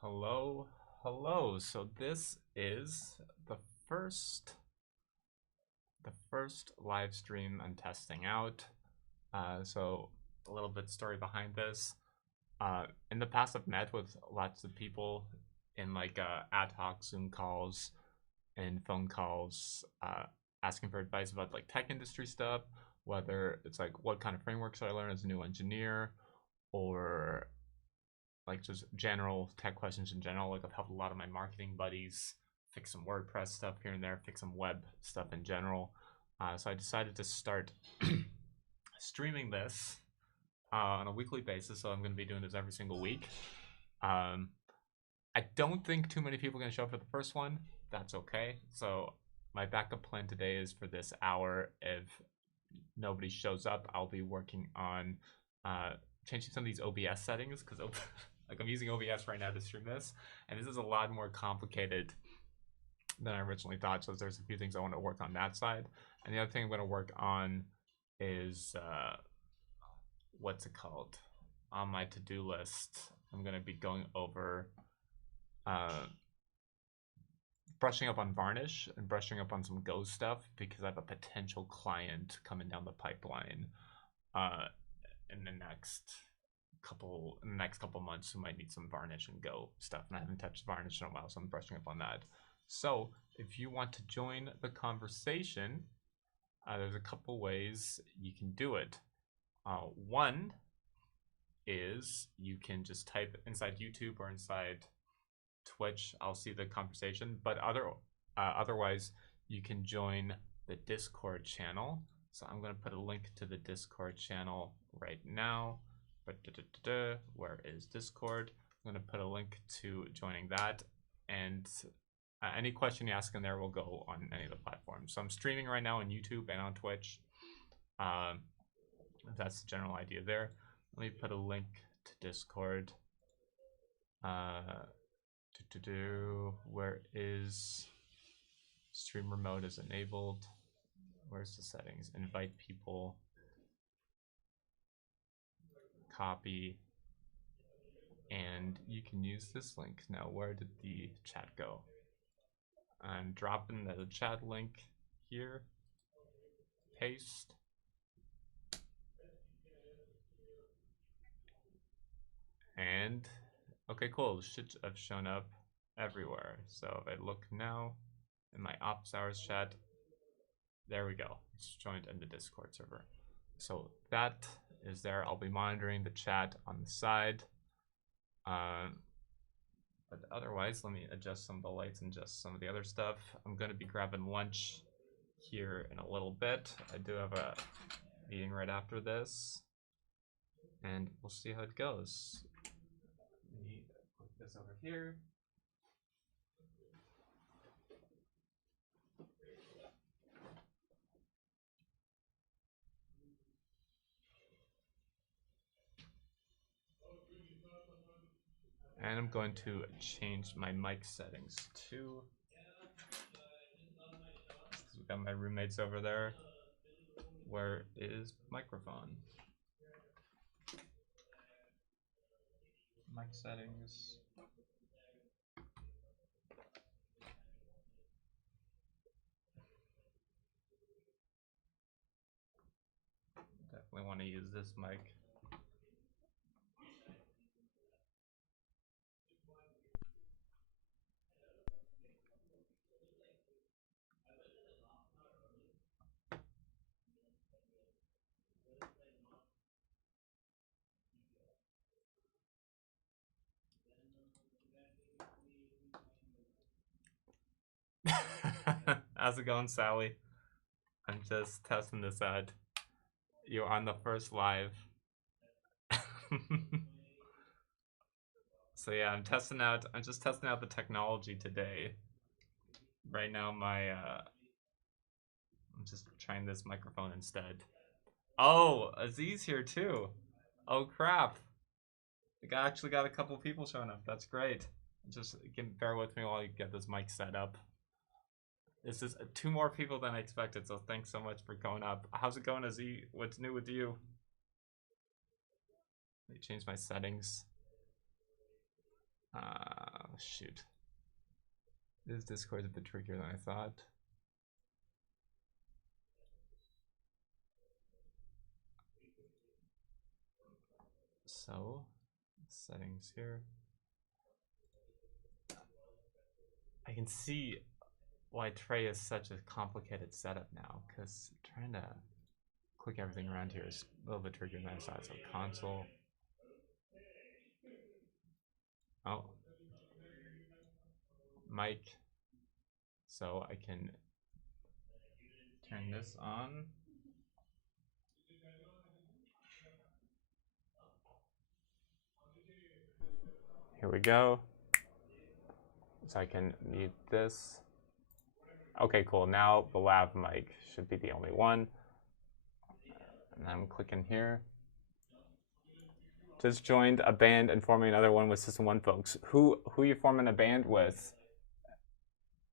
Hello, hello. So this is the first the first live stream I'm testing out. So a little bit story behind this. In the past, I've met with lots of people in like ad hoc Zoom calls and phone calls, asking for advice about like tech industry stuff. Whether it's like what kind of frameworks should I learn as a new engineer, or like just general tech questions in general. Like I've helped a lot of my marketing buddies fix some WordPress stuff here and there, fix some web stuff in general. So I decided to start streaming this on a weekly basis. So I'm going to be doing this every single week. I don't think too many people are going to show up for the first one. That's okay. So my backup plan today is for this hour. If nobody shows up, I'll be working on changing some of these OBS settings because like I'm using OBS right now to stream this, and this is a lot more complicated than I originally thought. So there's a few things I want to work on that side, and the other thing I'm going to work on is what's it called? On my to-do list, I'm going to be going over brushing up on Varnish and brushing up on some Go stuff because I have a potential client coming down the pipeline in the next couple months who might need some Varnish and Go stuff, and I haven't touched Varnish in a while, so I'm brushing up on that. So if you want to join the conversation, there's a couple ways you can do it. One is you can just type inside YouTube or inside Twitch. I'll see the conversation, but otherwise you can join the Discord channel. So I'm going to put a link to the Discord channel right now. Where is Discord? I'm going to put a link to joining that, and any question you ask in there will go on any of the platforms. So I'm streaming right now on YouTube and on Twitch. That's the general idea there. Let me put a link to Discord. Where is streamer mode is enabled? Where's the settings? Invite people. Copy. And you can use this link. Now, where did the chat go? I'm dropping the chat link here. Paste. And, okay, cool. It should have shown up everywhere. So if I look now in my office hours chat, there we go. It's joined in the Discord server. So that is there. I'll be monitoring the chat on the side. But otherwise, let me adjust some of the lights and just some of the other stuff. I'm going to be grabbing lunch here in a little bit. I do have a meeting right after this, and we'll see how it goes. Let me put this over here. And I'm going to change my mic settings too. We got my roommates over there. Where is microphone? Mic settings. Definitely want to use this mic. How's it going, Sally? I'm just testing this out. You're on the first live. So yeah, I'm just testing out the technology today. Right now I'm just trying this microphone instead. Oh, Aziz here too. Oh crap. I actually got a couple people showing up. That's great. Just bear with me while you get this mic set up. This is 2 more people than I expected, so thanks so much for going up. How's it going, Aziz? What's new with you? Let me change my settings. shoot. This Discord's a bit trickier than I thought. So, settings here. I can see why Trey is such a complicated setup now, because trying to click everything around here is a little bit trickier than I thought. So console. Oh. Mic. So I can turn this on. Here we go. So I can mute this. Okay, cool. Now the lav mic should be the only one. And I'm clicking here. Just joined a band and forming another one with System 1 folks. Who you forming a band with?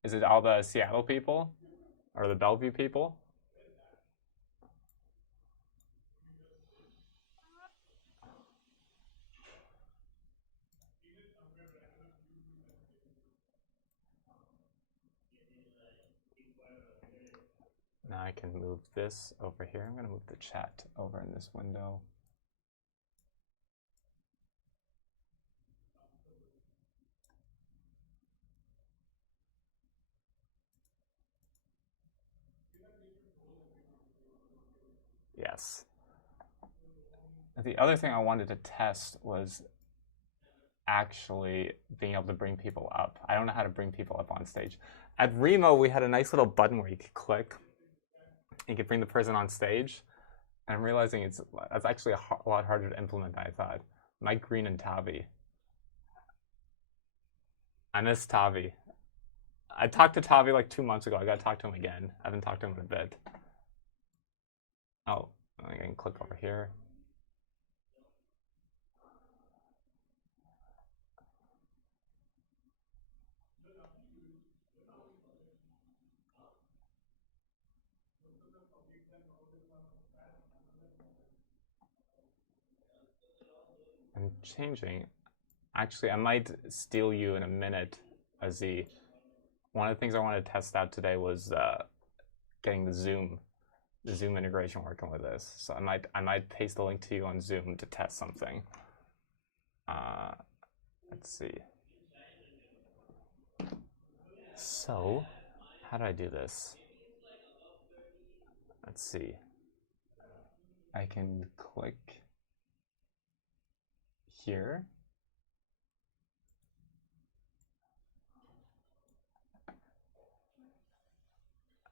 Is it all the Seattle people? Or the Bellevue people? Now I can move this over here. I'm going to move the chat over in this window. Yes. The other thing I wanted to test was actually being able to bring people up. I don't know how to bring people up on stage. At Remo, we had a nice little button where you could click. You could bring the person on stage. And I'm realizing it's actually a lot harder to implement than I thought. Mike Green and Tavi. I miss Tavi. I talked to Tavi like 2 months ago. I gotta talk to him again. I haven't talked to him in a bit. Oh, I can click over here. I'm changing. Actually, I might steal you in a minute, Aziz. One of the things I wanted to test out today was getting the Zoom integration working with this. So I might paste the link to you on Zoom to test something. Let's see. So, how do I do this? Let's see. I can click here.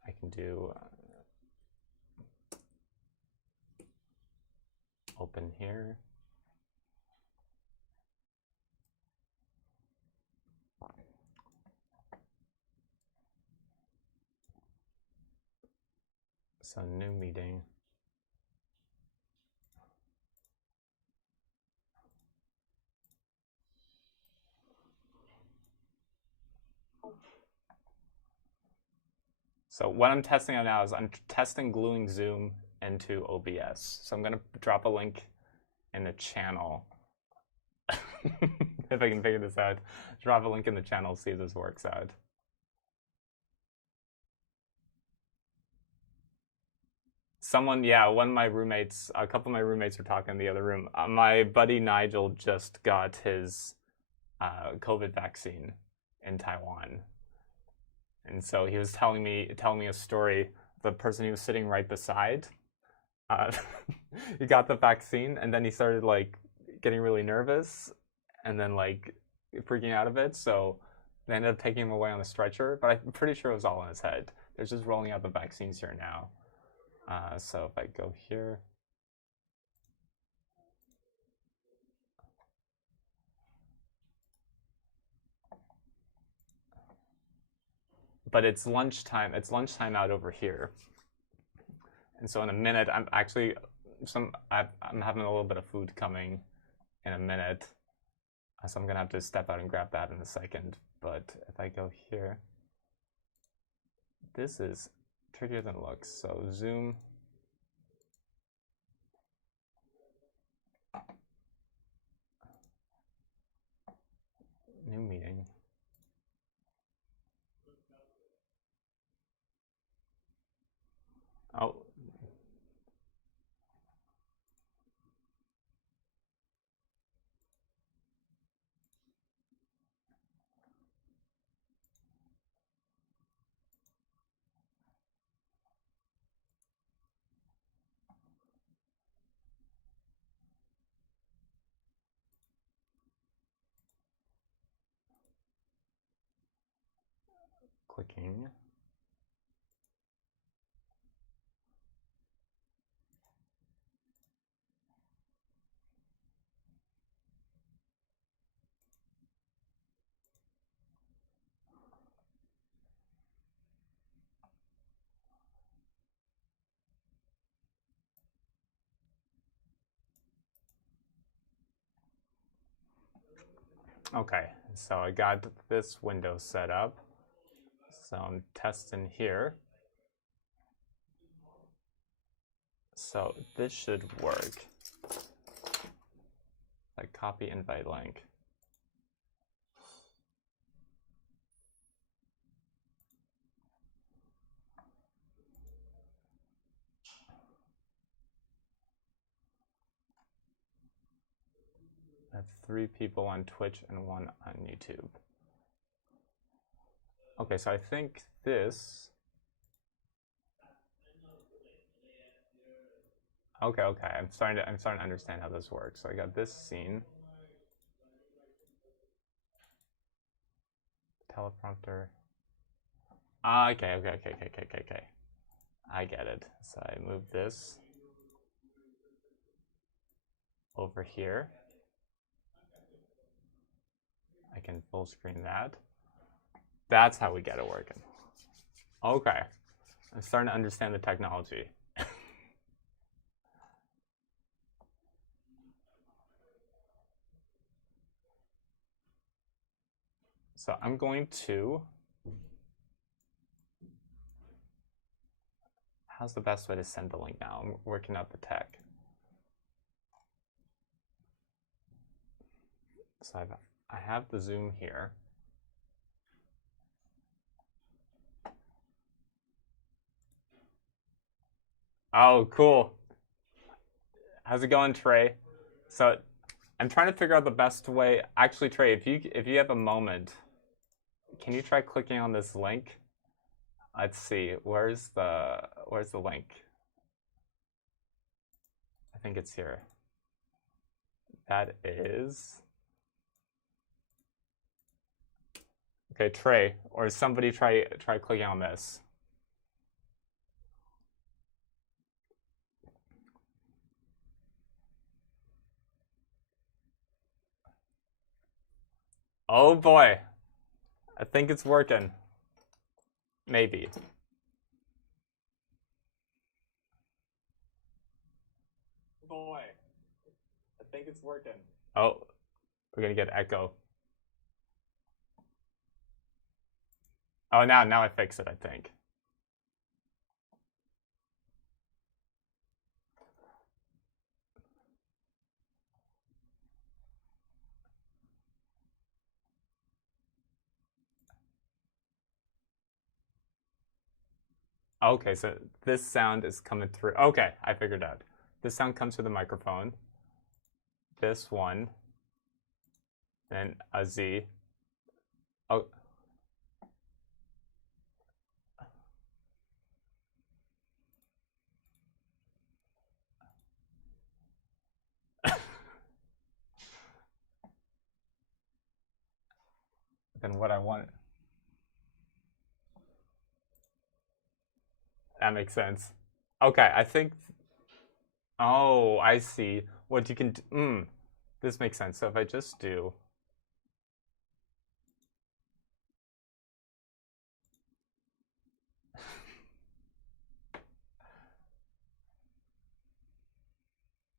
I can do open here. So new meeting. So what I'm testing out now is I'm testing gluing Zoom into OBS. So I'm going to drop a link in the channel. If I can figure this out. Drop a link in the channel, see if this works out. Someone, yeah, one of my roommates, a couple of my roommates were talking in the other room. My buddy Nigel just got his COVID vaccine in Taiwan. And so he was telling me a story. The person he was sitting right beside, he got the vaccine, and then he started like getting really nervous, and then like freaking out a bit. So they ended up taking him away on the stretcher. But I'm pretty sure it was all in his head. They're just rolling out the vaccines here now. So if I go here. But it's lunchtime. It's lunchtime out over here. And so in a minute, I'm actually I'm having a little bit of food coming in a minute. So I'm gonna have to step out and grab that in a second. But if I go here, this is trickier than it looks. So Zoom. New meeting. clicking. Okay, so I got this window set up. So I'm testing here. So this should work. Like copy invite link. I have 3 people on Twitch and 1 on YouTube. Okay, so I think this. Okay, I'm starting to understand how this works. So I got this scene. Teleprompter. Okay. I get it. So I move this over here. I can full screen that. That's how we get it working. Okay. I'm starting to understand the technology. So I'm going to. How's the best way to send the link now? I'm working out the tech. So I have the Zoom here. Oh, cool. How's it going, Trey? So I'm trying to figure out the best way. Actually, Trey, if you have a moment, can you try clicking on this link? Let's see. Where's the link? I think it's here. That is. Okay, Trey, or somebody try clicking on this. Oh boy. I think it's working. Maybe. Boy. I think it's working. Oh, we're gonna get echo. Oh, now I fix it, I think. Okay, so this sound is coming through. Okay, I figured out. This sound comes through the microphone. This one. Then a Z. Oh. Then what I want. That makes sense. Okay, I think. Oh, I see. What you can do. This makes sense. So if I just do.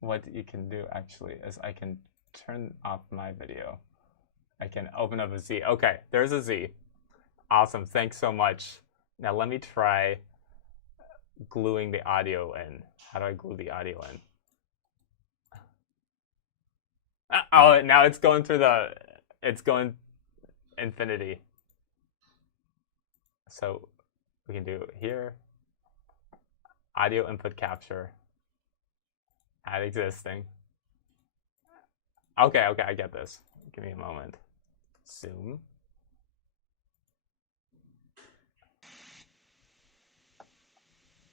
What you can do actually is I can turn off my video. I can open up a Z. Okay, there's a Z. Awesome. Thanks so much. Now let me try gluing the audio in. How do I glue the audio in? Oh, now it's going infinity. So we can do here, audio input capture, add existing. Okay, I get this. Give me a moment. Zoom.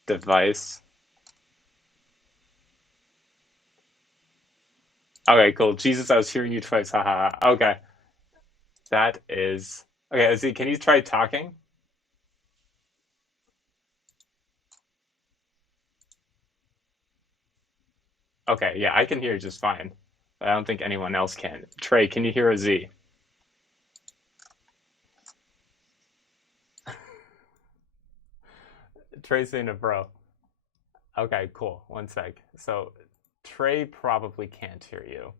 Device. Okay, cool. Jesus, I was hearing you twice. Haha. Okay. That is. Okay, Ozzy, can you try talking? Okay, yeah, I can hear just fine. I don't think anyone else can. Trey, can you hear a Z? Trey's saying a bro. Okay, cool. One sec. So Trey probably can't hear you,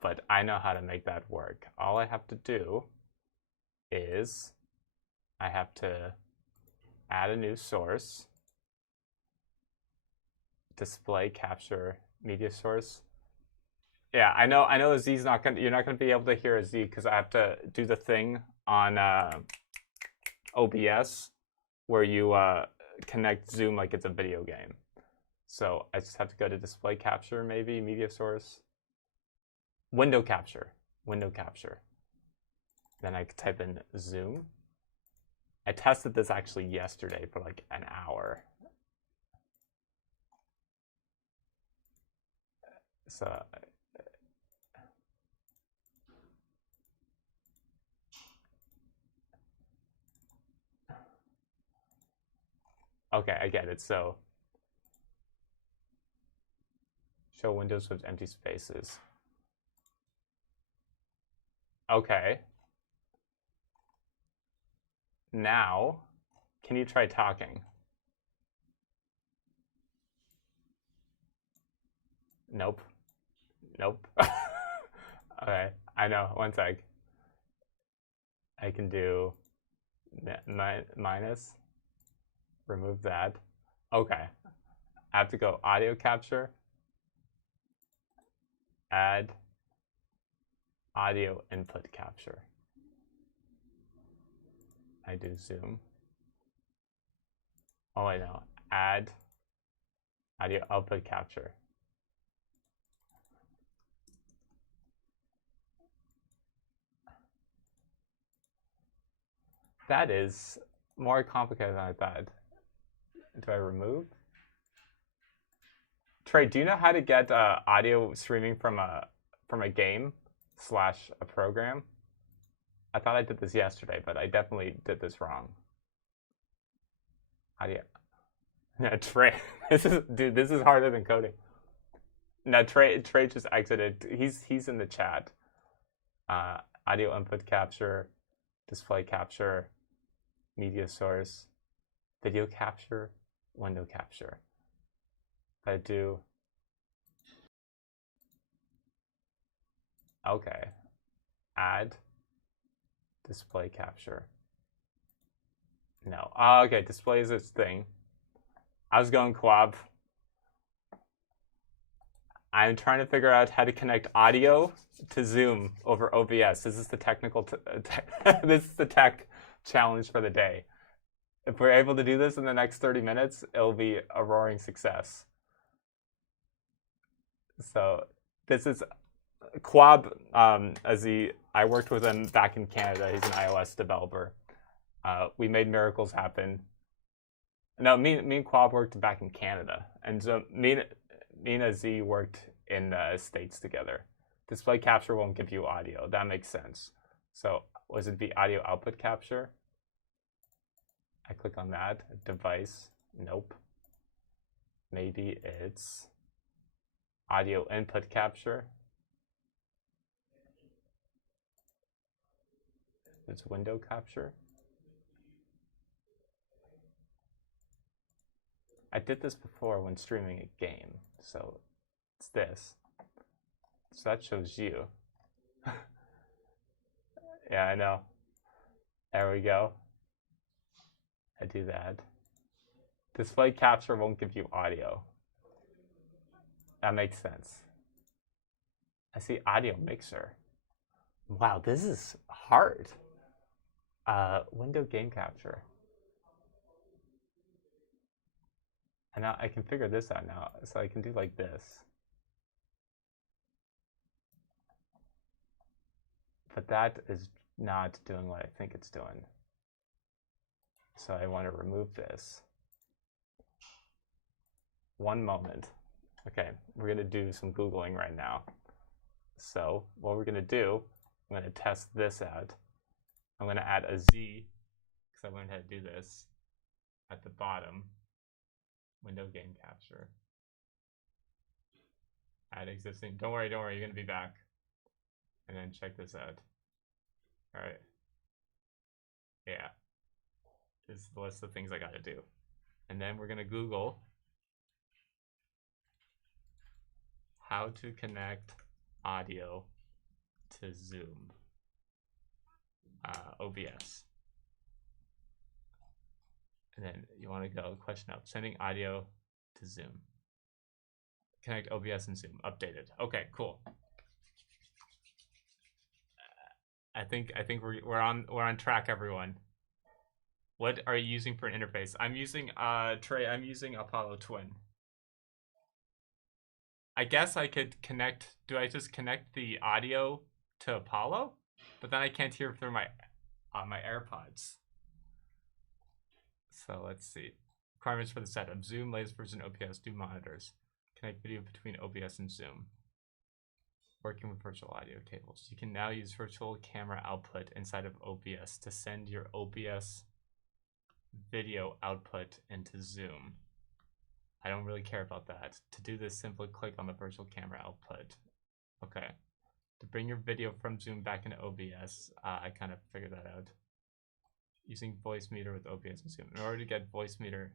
but I know how to make that work. All I have to do is I have to add a new source, display capture media source. Yeah, I know a Z's not gonna. You're not gonna be able to hear a Z because I have to do the thing on OBS where you connect Zoom like it's a video game. So I just have to go to display capture, maybe media source, window capture, window capture. Then I type in Zoom. I tested this actually yesterday for like an hour. So okay, I get it. So show windows with empty spaces. Okay. Now, can you try talking? Nope. Nope. Okay, I know. One sec. I can do minus. Remove that. Okay. I have to go audio capture. Add audio input capture. I do zoom. Oh, I know. Add audio output capture. That is more complicated than I thought. Do I remove? Trey, do you know how to get audio streaming from a game slash a program? I thought I did this yesterday, but I definitely did this wrong. Audio. No, Trey. This is harder than coding. No, Trey just exited. He's in the chat. Audio input capture, display capture, media source, video capture, window capture. I do. Okay. Add display capture. No. Okay, display is its thing. I was going Quab. I'm trying to figure out how to connect audio to Zoom over OBS. This is the technical. This is the tech challenge for the day. If we're able to do this in the next 30 minutes, it'll be a roaring success. So this is Quab. I worked with him back in Canada. He's an iOS developer. We made miracles happen. No, me and Quab worked back in Canada, and so me and Z worked in the States together. Display capture won't give you audio. That makes sense. So was it the audio output capture? I click on that. Device. Nope. Maybe it's audio input capture. It's window capture. I did this before when streaming a game, so it's this. So that shows you. Yeah, I know. There we go. I do that. Display capture won't give you audio. That makes sense. I see audio mixer. Wow, this is hard. Window game capture. And now I can figure this out now. So I can do like this. But that is not doing what I think it's doing. So I want to remove this. One moment. Okay, we're going to do some Googling right now. So what we're going to do, I'm going to test this out. I'm going to add a Z, because I learned how to do this, at the bottom. Window game capture. Add existing. Don't worry, you're gonna be back. And then check this out. Alright. Yeah. This is the list of things I gotta do. And then we're gonna Google how to connect audio to Zoom. OBS. And then you want to go question up. Sending audio to Zoom. Connect OBS and Zoom. Updated. Okay, cool. I think we're on track, everyone. What are you using for an interface? I'm using Trey. I'm using Apollo Twin. I guess I could connect. Do I just connect the audio to Apollo? But then I can't hear through my my AirPods. So let's see. Requirements for the setup: Zoom, latest version OBS, do monitors. Connect video between OBS and Zoom. Working with virtual audio cables. You can now use virtual camera output inside of OBS to send your OBS video output into Zoom. I don't really care about that. To do this, simply click on the virtual camera output. Okay. To bring your video from Zoom back into OBS, I kind of figured that out. Using Voicemeeter with OBS and Zoom. In order to get Voicemeeter,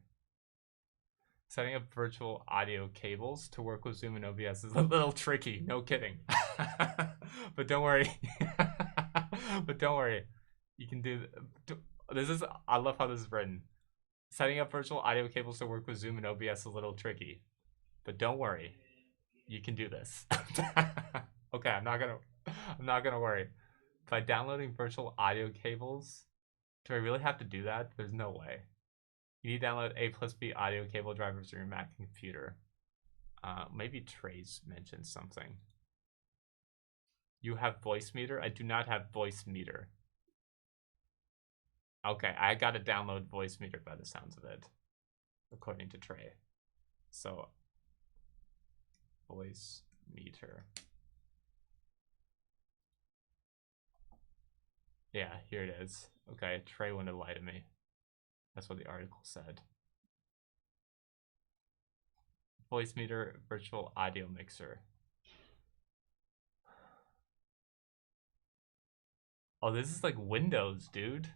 setting up virtual audio cables to work with Zoom and OBS is a little tricky. No kidding. But don't worry. But don't worry. You can do this. I love how this is written. Setting up virtual audio cables to work with Zoom and OBS is a little tricky. But don't worry. You can do this. Okay, I'm not gonna worry. By downloading virtual audio cables, do I really have to do that? There's no way. You need to download A+B audio cable drivers on your Mac computer. Maybe Trey's mentioned something. You have Voicemeeter? I do not have Voicemeeter. Okay, I gotta download Voicemeeter by the sounds of it, according to Trey. So, Voicemeeter. Yeah, here it is. Okay, Trey wouldn't lie to me. That's what the article said. Voicemeeter virtual audio mixer. Oh, this is like Windows, dude.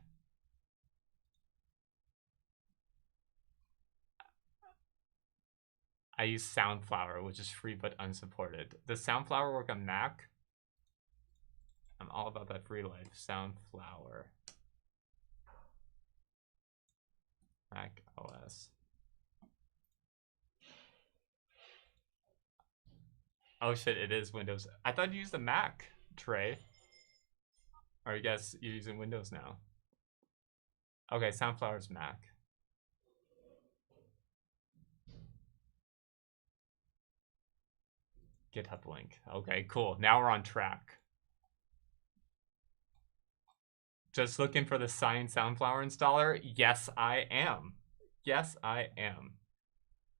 I use Soundflower, which is free but unsupported. Does Soundflower work on Mac? I'm all about that free life. Soundflower. Mac OS. Oh shit, it is Windows. I thought you used a Mac, Trey. Or I guess you're using Windows now. Okay, Soundflower's Mac. GitHub link. Okay, cool. Now we're on track. Just looking for the Science Soundflower installer? Yes, I am. Yes, I am.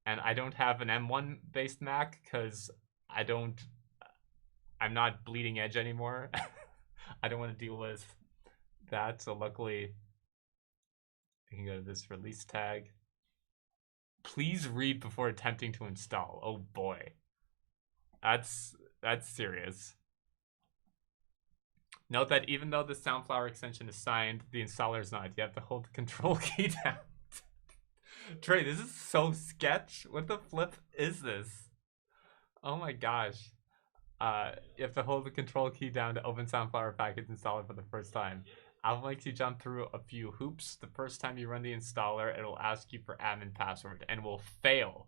And I don't have an M1 based Mac because I'm not bleeding edge anymore. I don't want to deal with that. So luckily, I can go to this release tag. Please read before attempting to install. Oh boy. That's serious. Note that even though the Soundflower extension is signed, the installer is not. You have to hold the control key down. Trey, this is so sketch. What the flip is this? Oh my gosh. You have to hold the control key down to open Soundflower package installer for the first time. Album makes you jump through a few hoops. The first time you run the installer, it will ask you for admin password and will fail.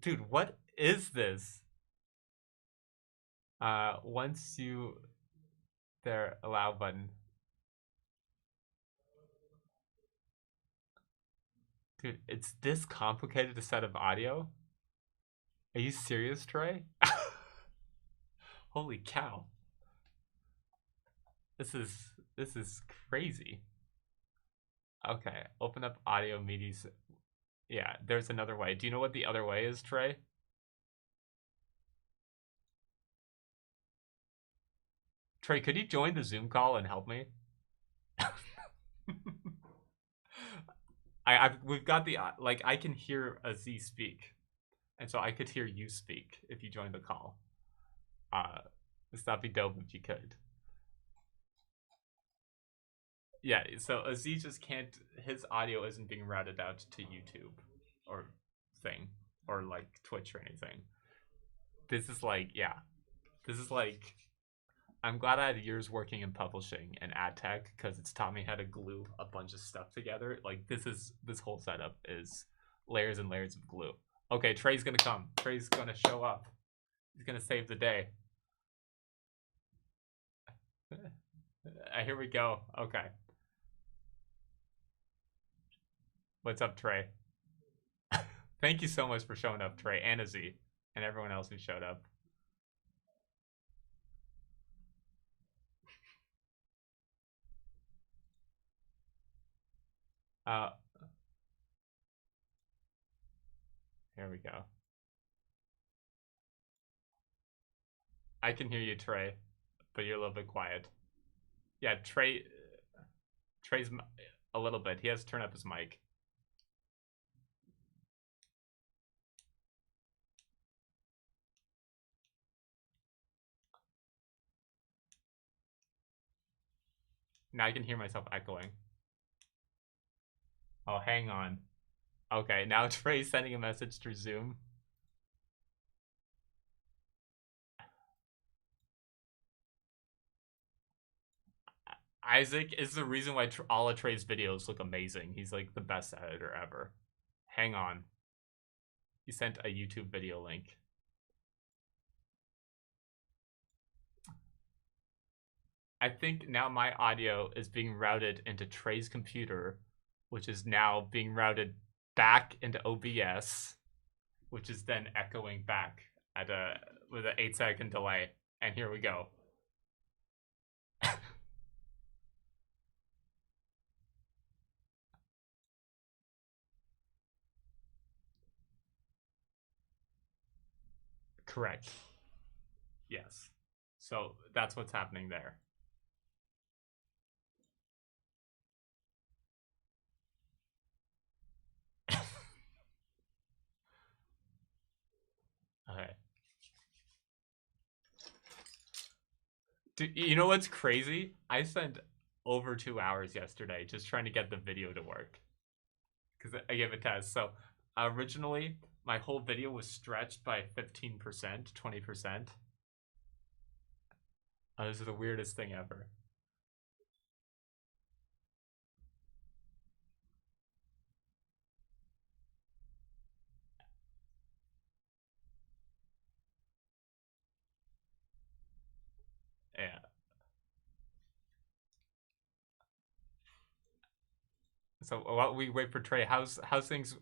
Dude, what is this? Once you... There, allow button. Dude, it's this complicated to set up audio? Are you serious, Trey? Holy cow. This is crazy. Okay, open up audio media. Yeah, there's another way. Do you know what the other way is, Trey? Trey, could you join the Zoom call and help me? We've got the, like, I can hear Aziz speak. and so I could hear you speak if you joined the call. That'd be dope if you could. Yeah, so Aziz just can't. His audio isn't being routed out to YouTube or thing or like Twitch or anything. This is like, yeah, this is like. I'm glad I had years working in publishing and ad tech because it's taught me how to glue a bunch of stuff together. Like this whole setup is layers and layers of glue. Okay, Trey's gonna come. Trey's gonna show up. He's gonna save the day. Here we go. Okay. What's up, Trey? Thank you so much for showing up, Trey, and Aziz, and everyone else who showed up. Uh, Here we go. I can hear you, Trey, but you're a little bit quiet. Yeah, Trey's a little bit. He has to turn up his mic. Now I can hear myself echoing. Oh, hang on. Okay, now Trey's sending a message through Zoom. Isaac is the reason why all of Trey's videos look amazing. He's like the best editor ever. Hang on. He sent a YouTube video link. I think now my audio is being routed into Trey's computer, which is now being routed back into OBS, which is then echoing back at with an 8-second delay. And here we go. Correct. Yes. So that's what's happening there. Okay. Dude, you know what's crazy? I spent over 2 hours yesterday just trying to get the video to work. Because I gave a test. So originally, my whole video was stretched by 15%, 20%. This is the weirdest thing ever. Yeah. So while we wait for Trey, how's things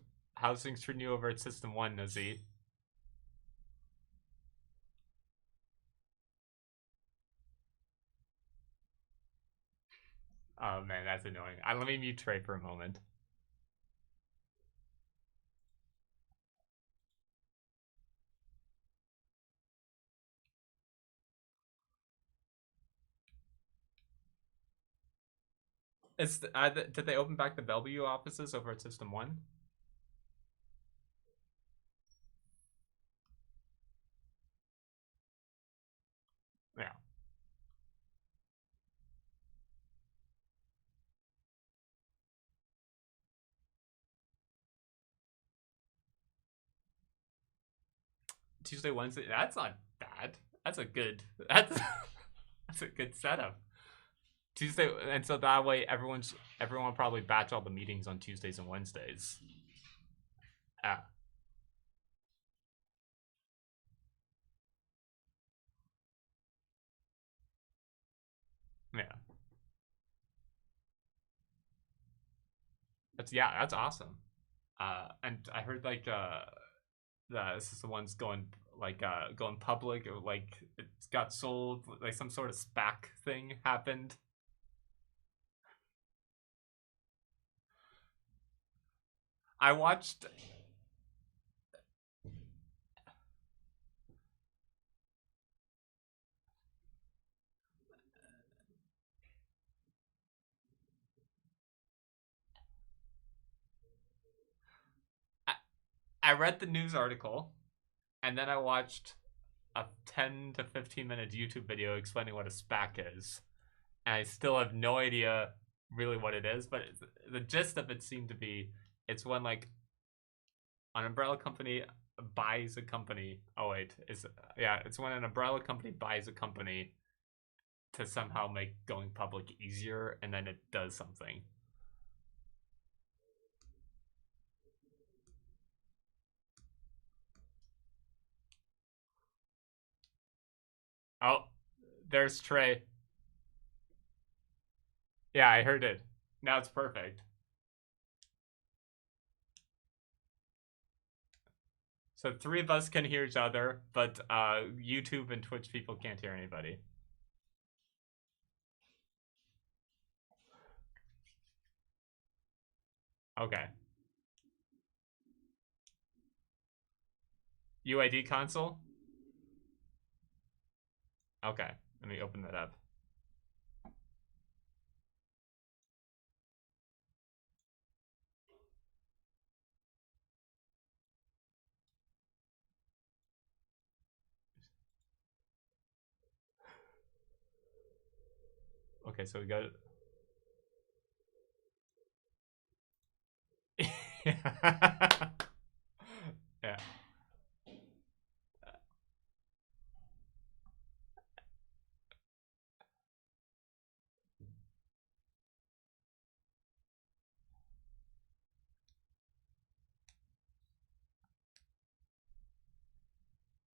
treating you over at System 1, Nazi? Oh man, that's annoying. Let me mute Trey for a moment. Did they open back the Bellevue offices over at System 1? Yeah. Tuesday, Wednesday. That's not bad. That's a good. That's a good setup. Tuesday, and so that way everyone probably batch all the meetings on Tuesdays and Wednesdays. Ah. Yeah. That's awesome. And I heard like this is the one's going like going public, or like it got sold, like some sort of SPAC thing happened. I watched. I read the news article. and then I watched a 10 to 15 minute YouTube video explaining what a SPAC is. And I still have no idea really what it is, but the gist of it seemed to be it's when like an umbrella company buys a company. Oh wait, it's when an umbrella company buys a company to somehow make going public easier, and then it does something. Oh, there's Trey. Yeah, I heard it. Now it's perfect. So three of us can hear each other, but YouTube and Twitch people can't hear anybody. Okay. UID console? Okay, let me open that up. Okay, so we got yeah.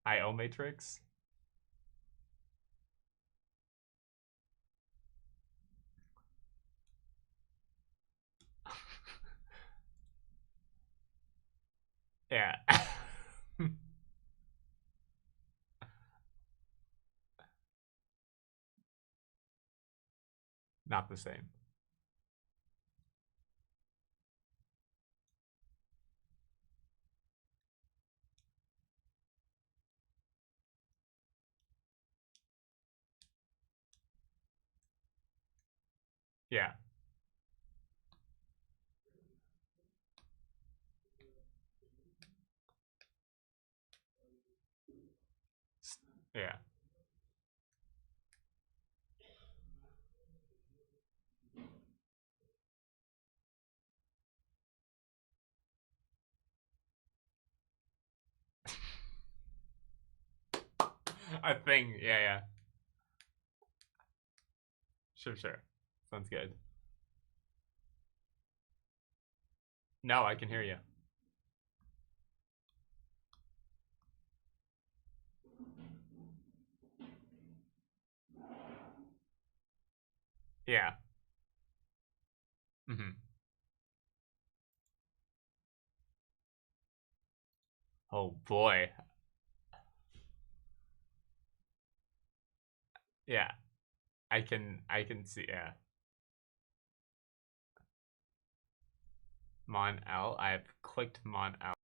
IO matrix. Yeah. Not the same. Yeah. Yeah. A thing. Yeah, yeah. Sure, sure. Sounds good. No, I can hear you. Yeah. Mm-hmm. Oh boy. Yeah. I can see, yeah. Mon L. I've clicked Mon L.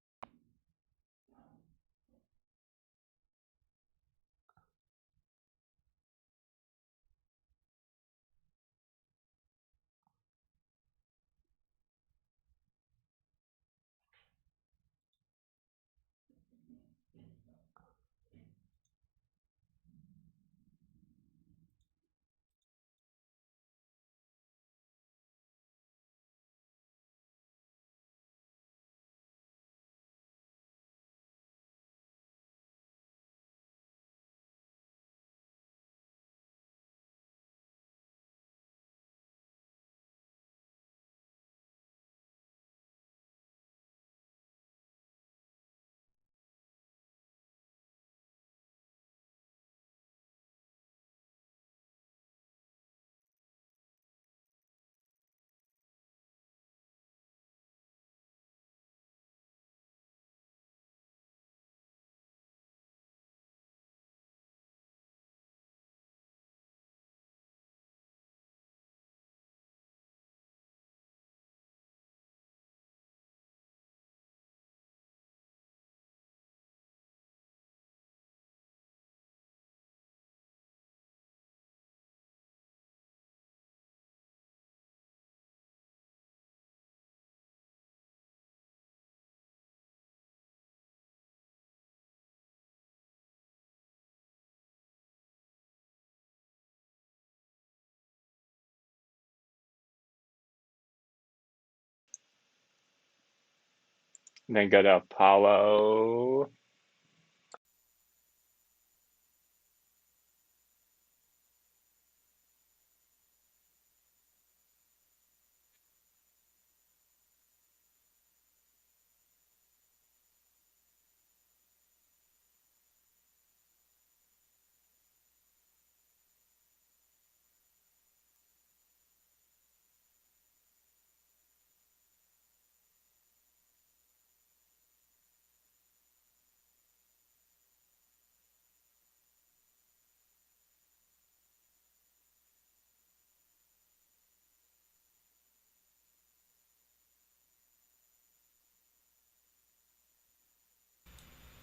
then go to Apollo.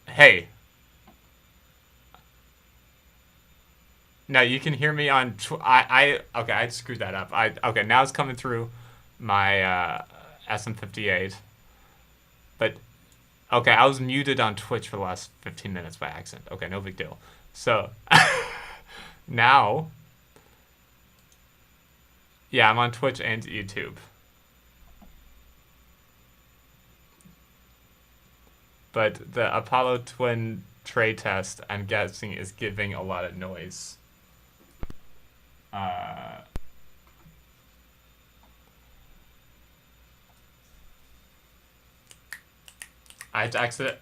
Hey. No, you can hear me on. Okay, I screwed that up. Okay, now it's coming through my SM58. But okay, I was muted on Twitch for the last 15 minutes by accident. Okay, no big deal. So now, yeah, I'm on Twitch and YouTube. But the Apollo twin tray test, I'm guessing, is giving a lot of noise. I accident.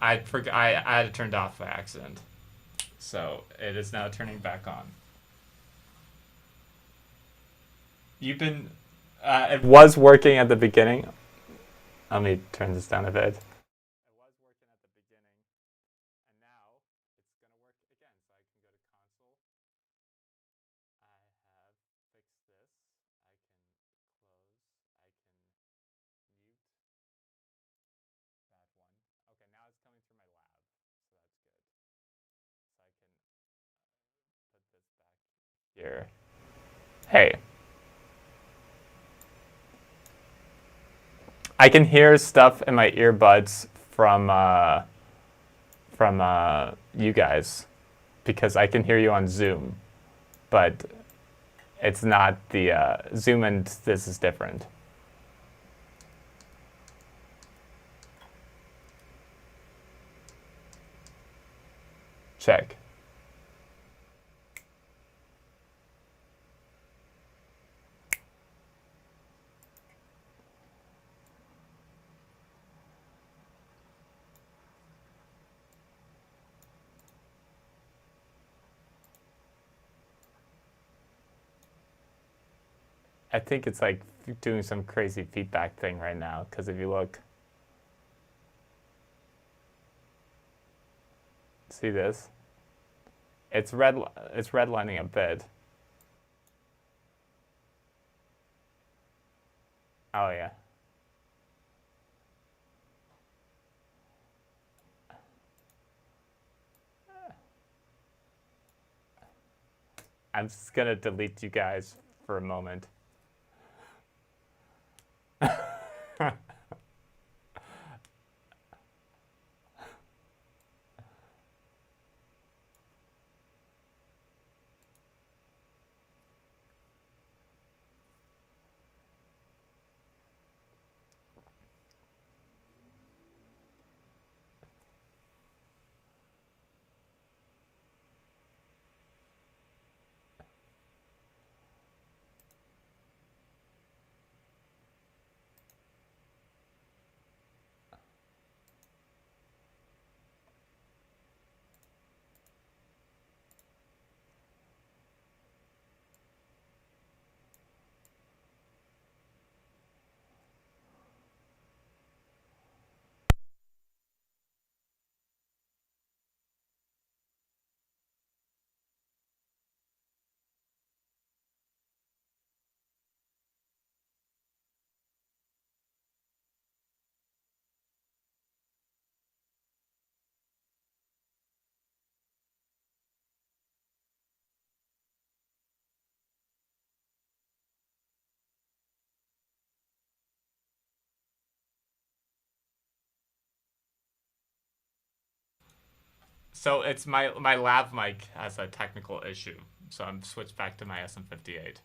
I forgot. I had it turned off by accident, so it is now turning back on. You've been. It was working at the beginning. Let me turn this down a bit. It was working at the beginning, and now it's gonna work again. So I can go to console. I have fixed this. I can close. I can mute that one. Okay, now it's coming through my lab, so that's good. So I can put this back here. Hey. I can hear stuff in my earbuds from you guys because I can hear you on Zoom, but it's not the Zoom and this is different. Check. I think it's like doing some crazy feedback thing right now because if you look, see this? It's redlining a bit. Oh yeah. I'm just gonna delete you guys for a moment. So it's my lav mic has a technical issue, so I'm switched back to my SM58.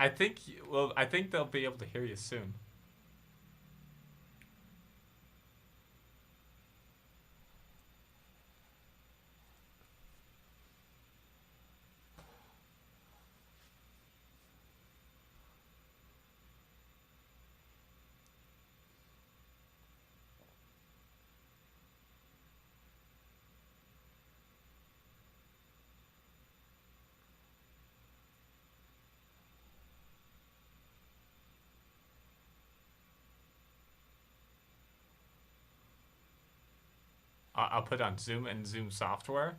I think I think they'll be able to hear you soon. I'll put on Zoom and Zoom software.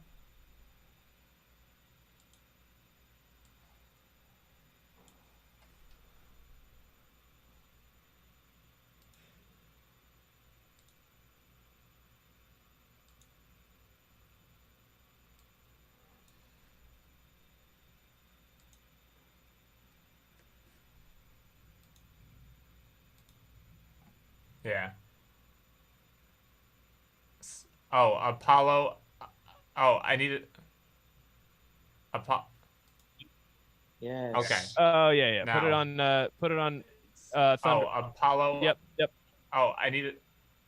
Yeah. Oh, Apollo. Oh, I need it. Apollo. Yes. Okay. Oh yeah. Now. Put it on. Oh, Thunder. Apollo. Yep. Oh, I need it.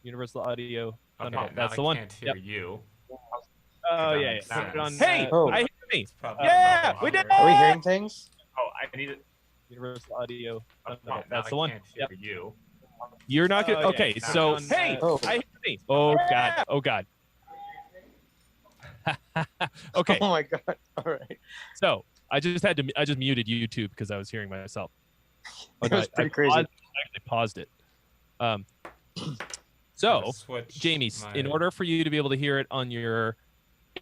Universal Audio. Okay, Thunderbolt. now That's I the one. can't hear you. Oh that yeah. makes Put it on. sense. Hey, Oh. I hear me. It's probably Yeah, above we did other- it! Are we hearing things? Oh, I need it. Universal Audio. Okay, Thunderbolt. now That's I the one. can't hear you. You're not gonna. Oh, yeah. Okay, Now so it's- hey, Oh. I hear me. Oh god. Oh god. Okay, Oh my god. All right. so I just muted YouTube because I was hearing myself. Oh, That no, was pretty crazy. I actually paused it. So Switch Jamie, my- in order for you to be able to hear it on your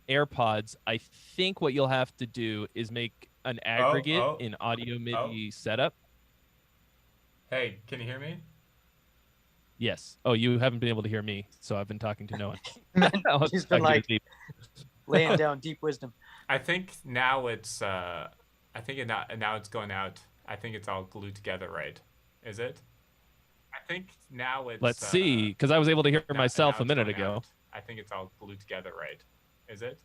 AirPods, I think what you'll have to do is make an aggregate oh. in audio MIDI setup. Hey, can you hear me? Yes. Oh, you haven't been able to hear me, so I've been talking to no one. He's been Talking to like Steve. laying down deep wisdom. I think now it's I think now it's going out. I think it's all glued together, right? Is it? I think now it's Let's see, because I was able to hear now- myself now a minute it's going ago. out. I think it's all glued together, right? Is it?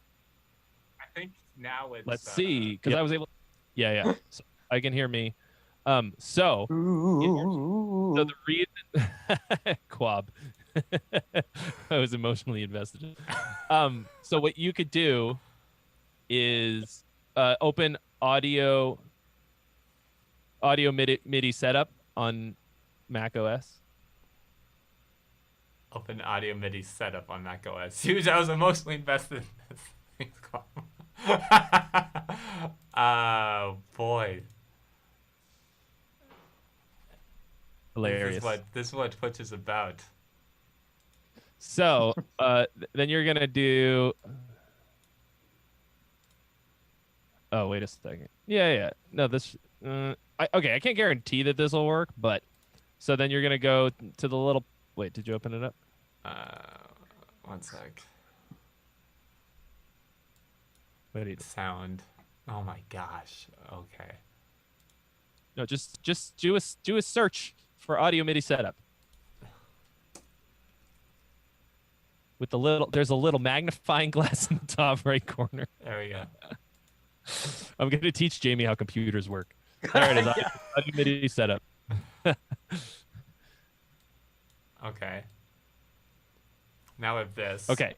I think now it's Let's see, because yep. I was able. Yeah. So I can hear me. So Ooh. the reason Quab, I was emotionally invested in. So what you could do is open audio MIDI setup on Mac OS. Open audio MIDI setup on Mac OS. Huge, I was emotionally invested in this. Oh boy. Hilarious. This is what Twitch is about. So then you're gonna do. Oh wait a second. Yeah. No, this. Okay, I can't guarantee that this will work, but so then you're gonna go to the little. Wait, did you open it up? 1 sec. What do you do? Sound. Oh my gosh. Okay. No, just do a search for audio MIDI setup. With the little, there's a little magnifying glass in the top right corner. There we go. I'm gonna teach Jamie how computers work. There it is. Audio MIDI setup. Okay. Now with this. Okay.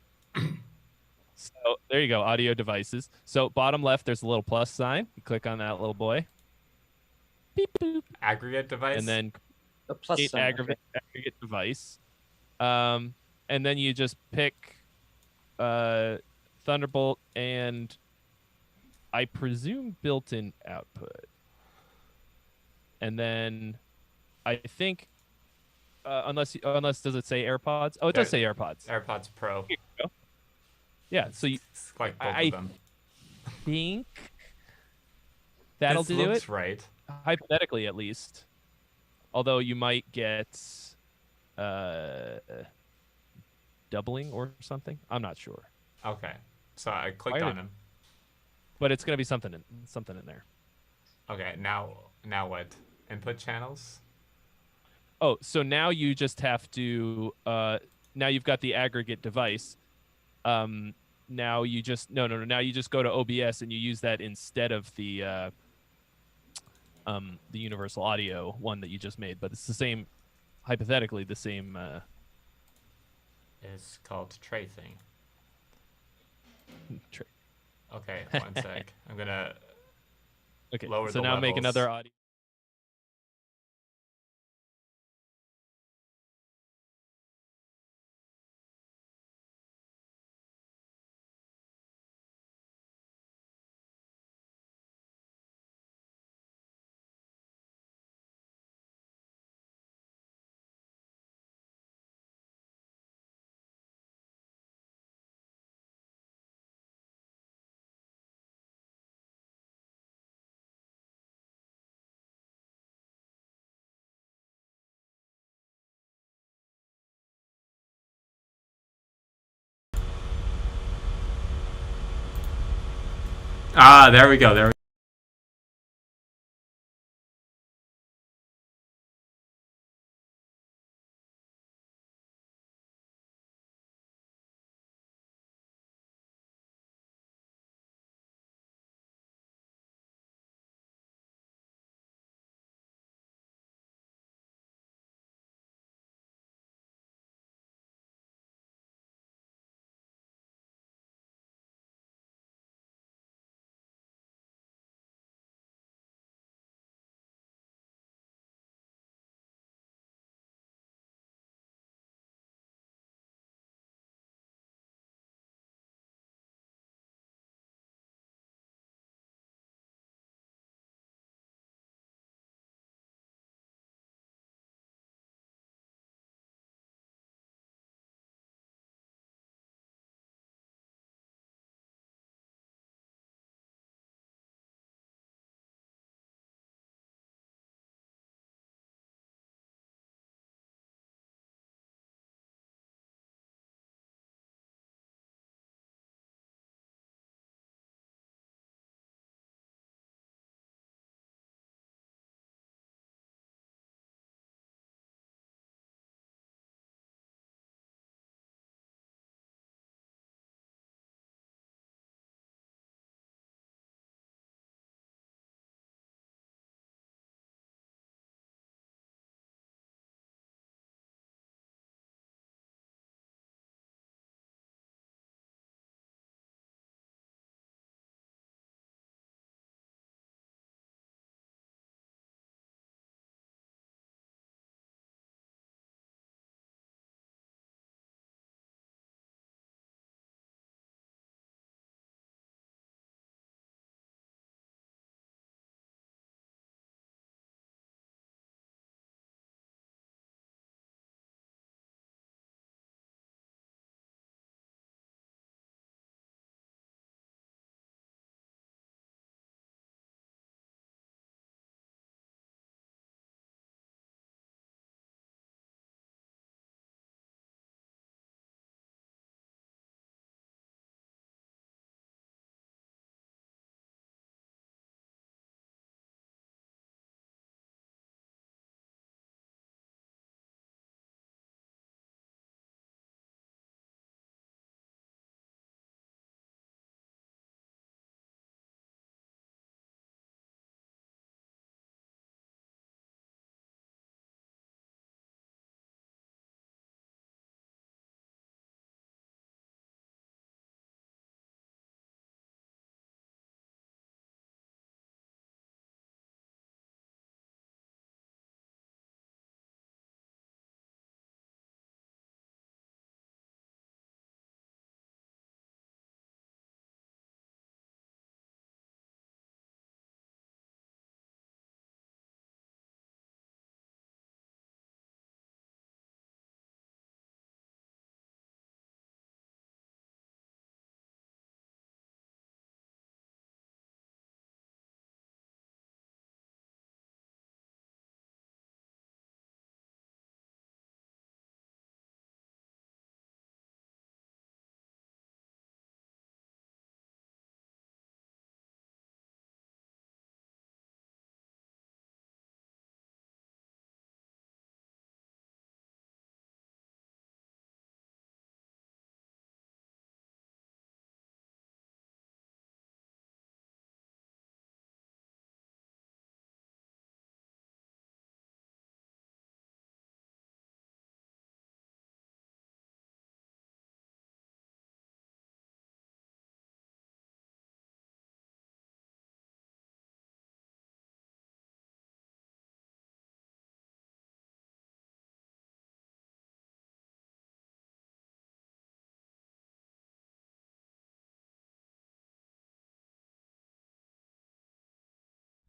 So there you go, audio devices. So bottom left, there's a little plus sign. You click on that little boy. Beep boop. Aggregate device. And then A plus create sign. aggregate device. And then you just pick Thunderbolt and I presume built-in output. And then I think unless does it say AirPods? Oh, it does say AirPods. AirPods Pro. Here you go. Yeah, so you It's like both I of them. think that'll this do looks it. right. Hypothetically, at least. Although you might get doubling or something. I'm not sure, Okay. So I clicked Why are on they- him. but it's gonna be something in there. Okay. Now what? Input channels. Oh, so now you just have to. Now you've got the aggregate device. Now you just no. Now you just go to OBS and you use that instead of the the Universal Audio one that you just made, but it's the same, hypothetically the same. It's called tracing. Tra- Okay, one sec. I'm gonna okay, lower so the now make levels. another audio. Ah, there we go. There.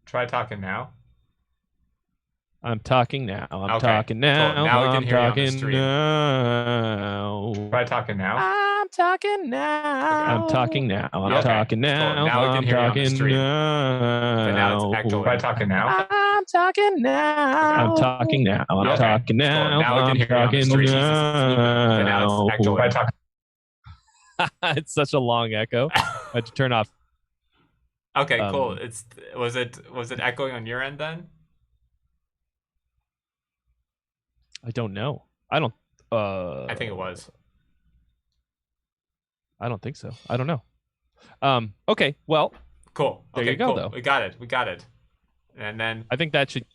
Try talking now. I'm talking now. I'm Okay, talking now. cool. Now we can I'm hear you on the talking stream. now. Try talking now. I'm talking now. I'm talking now. I'm Okay, talking cool. now. Now we can I'm hear you on the talking stream. now. But now it's echoing. Try talking now. I'm talking now. I'm talking now. I'm Okay, talking cool. now. Now we can I'm hear you on the talking stream. But now it's now. echoing. Try talking. It's such a long echo. I had to turn off. Okay, cool. Was it echoing on your end then? I don't know. I don't. I think it was. I don't think so. I don't know. Okay. Well. Cool. There Okay, you go, cool. though. We got it. And then I think that should.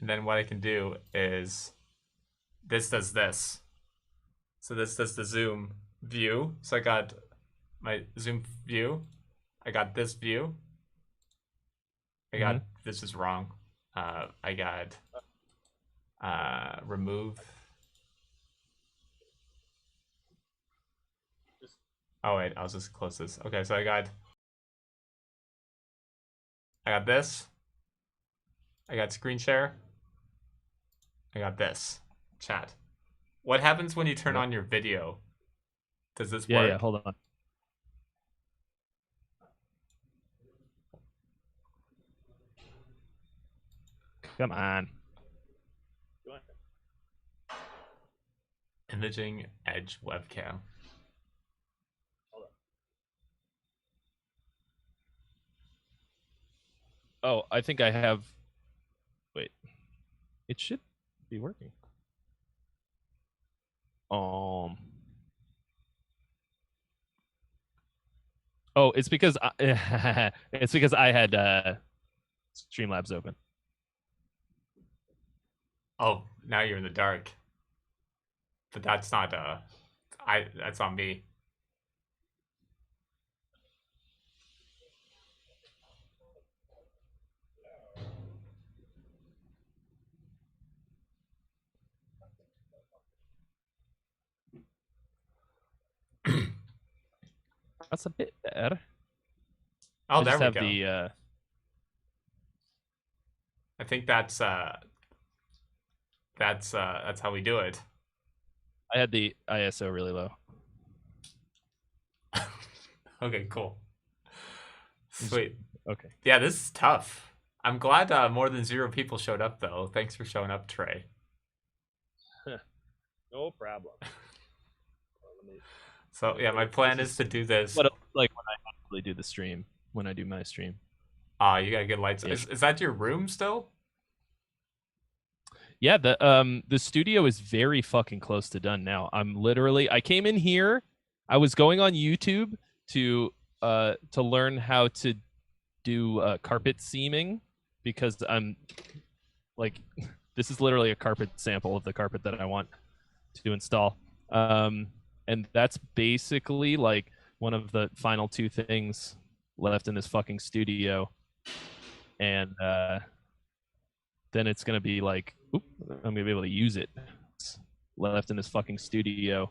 And then what I can do is this does this. So this does the zoom view. So I got my zoom view. I got this view. I got this is wrong. I got remove. Oh wait, I'll just close this. Okay, so I got this. I got screen share. I got this. Chat. What happens when you turn on your video? Does this work? Yeah, hold on. Come on. Imaging Edge webcam. Oh, I think I have. Wait. It should be working. Oh, it's because I, it's because I had Streamlabs open. Oh, now you're in the dark. But that's not that's on me. That's a bit better. Oh, I there just we have go. the I think that's how we do it. I had the ISO really low. Okay, cool. Sweet. Okay. Yeah, this is tough. I'm glad more than 0 people showed up though. Thanks for showing up, Trey. No problem. So yeah, my plan is to do this. What like when I actually do the stream, when I do my stream. You got good lights. Yeah. Is that your room still? Yeah, the studio is very fucking close to done now. I came in here, I was going on YouTube to learn how to do carpet seaming because I'm like this is literally a carpet sample of the carpet that I want to install. And that's basically like one of the final 2 things left in this fucking studio. And then it's gonna be like, I'm gonna be able to use it. It's left in this fucking studio.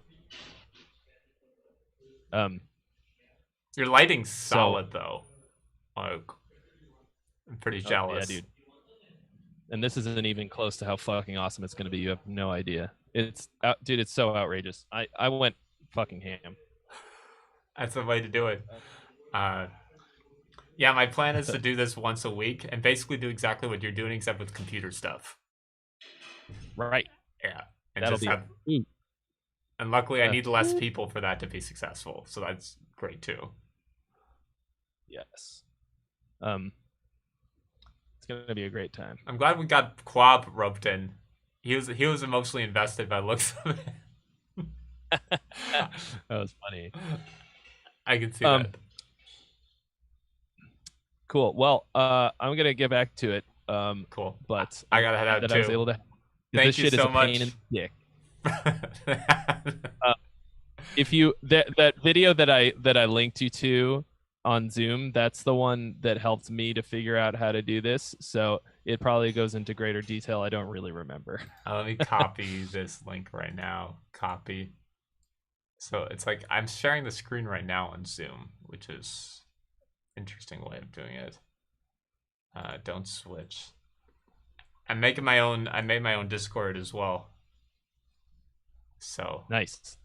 Your lighting's solid though. Like, I'm pretty jealous. Yeah, dude. And this isn't even close to how fucking awesome it's gonna be. You have no idea. Dude, it's so outrageous. I went fucking ham. That's the way to do it. Yeah, my plan is to do this once a week and basically do exactly what you're doing, except with computer stuff. Right. Yeah. And That'll just be. have, and luckily, I need less people for that to be successful, so that's great too. Yes. It's gonna be a great time. I'm glad we got Quab roped in. He was emotionally invested by the looks of it. That was funny. I can see that. Cool. Well, I'm gonna get back to it. Cool. But I gotta head out that too. I was able to. Thank this you shit so is a much. pain in the dick. If you that video that I linked you to on Zoom, that's the one that helped me to figure out how to do this. So it probably goes into greater detail. I don't really remember. Let me copy this link right now. Copy. So it's like I'm sharing the screen right now on Zoom, which is an interesting way of doing it. Don't switch. I'm making my own. I made my own Discord as well. So Nice.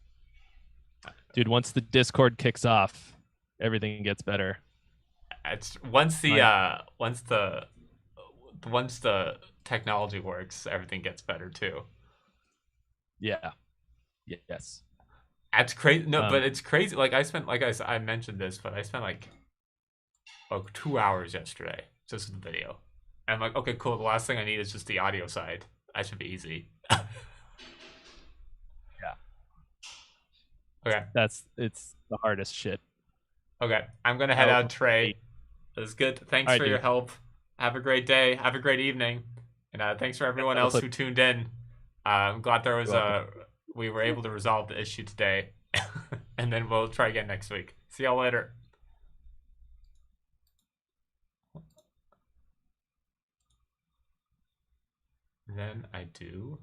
Dude, once the Discord kicks off, everything gets better. it's once the technology works, everything gets better too. Yeah. Yes. That's crazy. No, but it's crazy. Like I mentioned this, but I spent like 2 hours yesterday just with the video. And I'm like, okay, cool. The last thing I need is just the audio side. That should be easy. Yeah. Okay. It's the hardest shit. Okay. I'm gonna head out, Trey. It was good. Thanks for your help. Have a great day. Have a great evening. And thanks for everyone else who tuned in. I'm glad there was we were able to resolve the issue today. And then we'll try again next week. See y'all later. Then I do